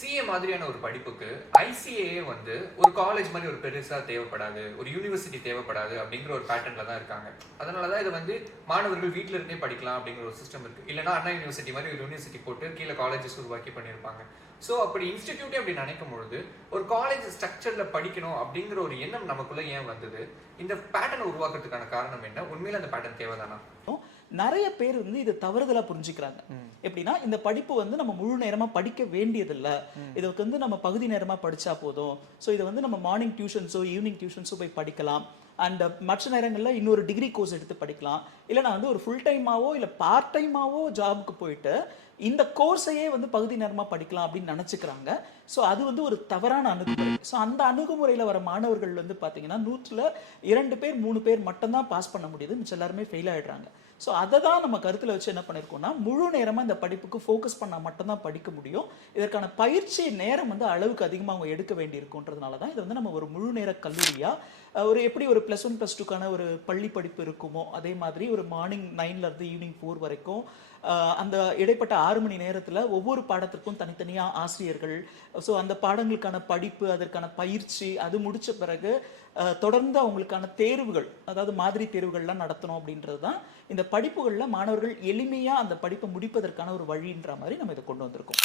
CA மாதிரியான ஒரு படிப்புக்கு ஐசிஏ வந்து ஒரு காலேஜ் மாதிரி ஒரு பெருசா தேவைப்படாது, ஒரு யூனிவர்சிட்டி தேவைப்படாது அப்படிங்கிற ஒரு பேட்டர்ன்ல தான் இருக்காங்க. அதனாலதான் இது வந்து மாணவர்கள் வீட்ல இருந்தே படிக்கலாம் அப்படிங்கிற ஒரு சிஸ்டம் இருக்கு. இல்லைன்னா அண்ணா யூனிவர்சிட்டி மாதிரி ஒரு யூனிவர்சிட்டி போட்டு கீழே காலேஜஸ் உருவாக்கி பண்ணியிருப்பாங்க. ஸோ அப்படி இன்ஸ்டிடியூட்டே அப்படி நினைக்கும் பொழுது ஒரு காலேஜ் ஸ்ட்ரக்சர்ல படிக்கணும் அப்படிங்கிற ஒரு எண்ணம் நமக்குள்ள ஏன் வந்தது? இந்த பேட்டர்ன் உருவாக்குறதுக்கான காரணம் என்ன? உண்மையில அந்த பேட்டர்ன் தேவைதானா? நிறைய பேர் வந்து இது தவறுதலா புரிஞ்சுக்கிறாங்க. எப்படின்னா இந்த படிப்பு வந்து நம்ம முழு நேரமா படிக்க வேண்டியதில்லை, இதுக்கு வந்து நம்ம பகுதி நேரமா படிச்சா போதும், ஸோ இதை வந்து நம்ம மார்னிங் டியூஷன்ஸோ ஈவினிங் டியூஷன்ஸோ போய் படிக்கலாம், அண்ட் மற்ற நேரங்களில் இன்னொரு டிகிரி கோர்ஸ் எடுத்து படிக்கலாம், இல்லைனா வந்து ஒரு ஃபுல் டைமாவோ இல்லை பார்ட் டைமாவோ ஜாபுக்கு போயிட்டு இந்த கோர்ஸையே வந்து பகுதி நேரமா படிக்கலாம் அப்படின்னு நினைச்சுக்கிறாங்க. ஸோ அது வந்து ஒரு தவறான அணுகுமுறை. ஸோ அந்த அணுகுமுறையில் வர மாணவர்கள் வந்து பார்த்தீங்கன்னா 100ல் 2 பேர் 3 பேர் மட்டும்தான் பாஸ் பண்ண முடியுது, மிச்சம் எல்லாருமே ஃபெயில் ஆயிடுறாங்க. ஸோ அதை தான் நம்ம கருத்தில் வச்சு என்ன பண்ணியிருக்கோம்னா, முழு நேரமாக இந்த படிப்புக்கு ஃபோக்கஸ் பண்ணால் மட்டும்தான் படிக்க முடியும். இதற்கான பயிற்சி நேரம் வந்து அளவுக்கு அதிகமாக அவங்க எடுக்க வேண்டியிருக்குன்றதுனால தான் இது வந்து நம்ம ஒரு முழு நேர கல்லூரியாக ஒரு எப்படி ஒரு +1 +2க்கான ஒரு பள்ளி படிப்பு இருக்குமோ அதே மாதிரி ஒரு மார்னிங் 9லேருந்து ஈவினிங் 4 வரைக்கும் அந்த இடைப்பட்ட 6 மணி நேரத்தில் ஒவ்வொரு பாடத்திற்கும் தனித்தனியாக ஆசிரியர்கள், ஸோ அந்த பாடங்களுக்கான படிப்பு அதற்கான பயிற்சி அது முடித்த பிறகு தொடர்ந்து அவங்களுக்கான தேர்வுகள், அதாவது மாதிரி தேர்வுகள்லாம் நடத்தணும் அப்படின்றது தான் இந்த படிப்புகளில் மாணவர்கள் எளிமையாக அந்த படிப்பை முடிப்பதற்கான ஒரு வழின்ற மாதிரி நம்ம இதை கொண்டு வந்திருக்கோம்.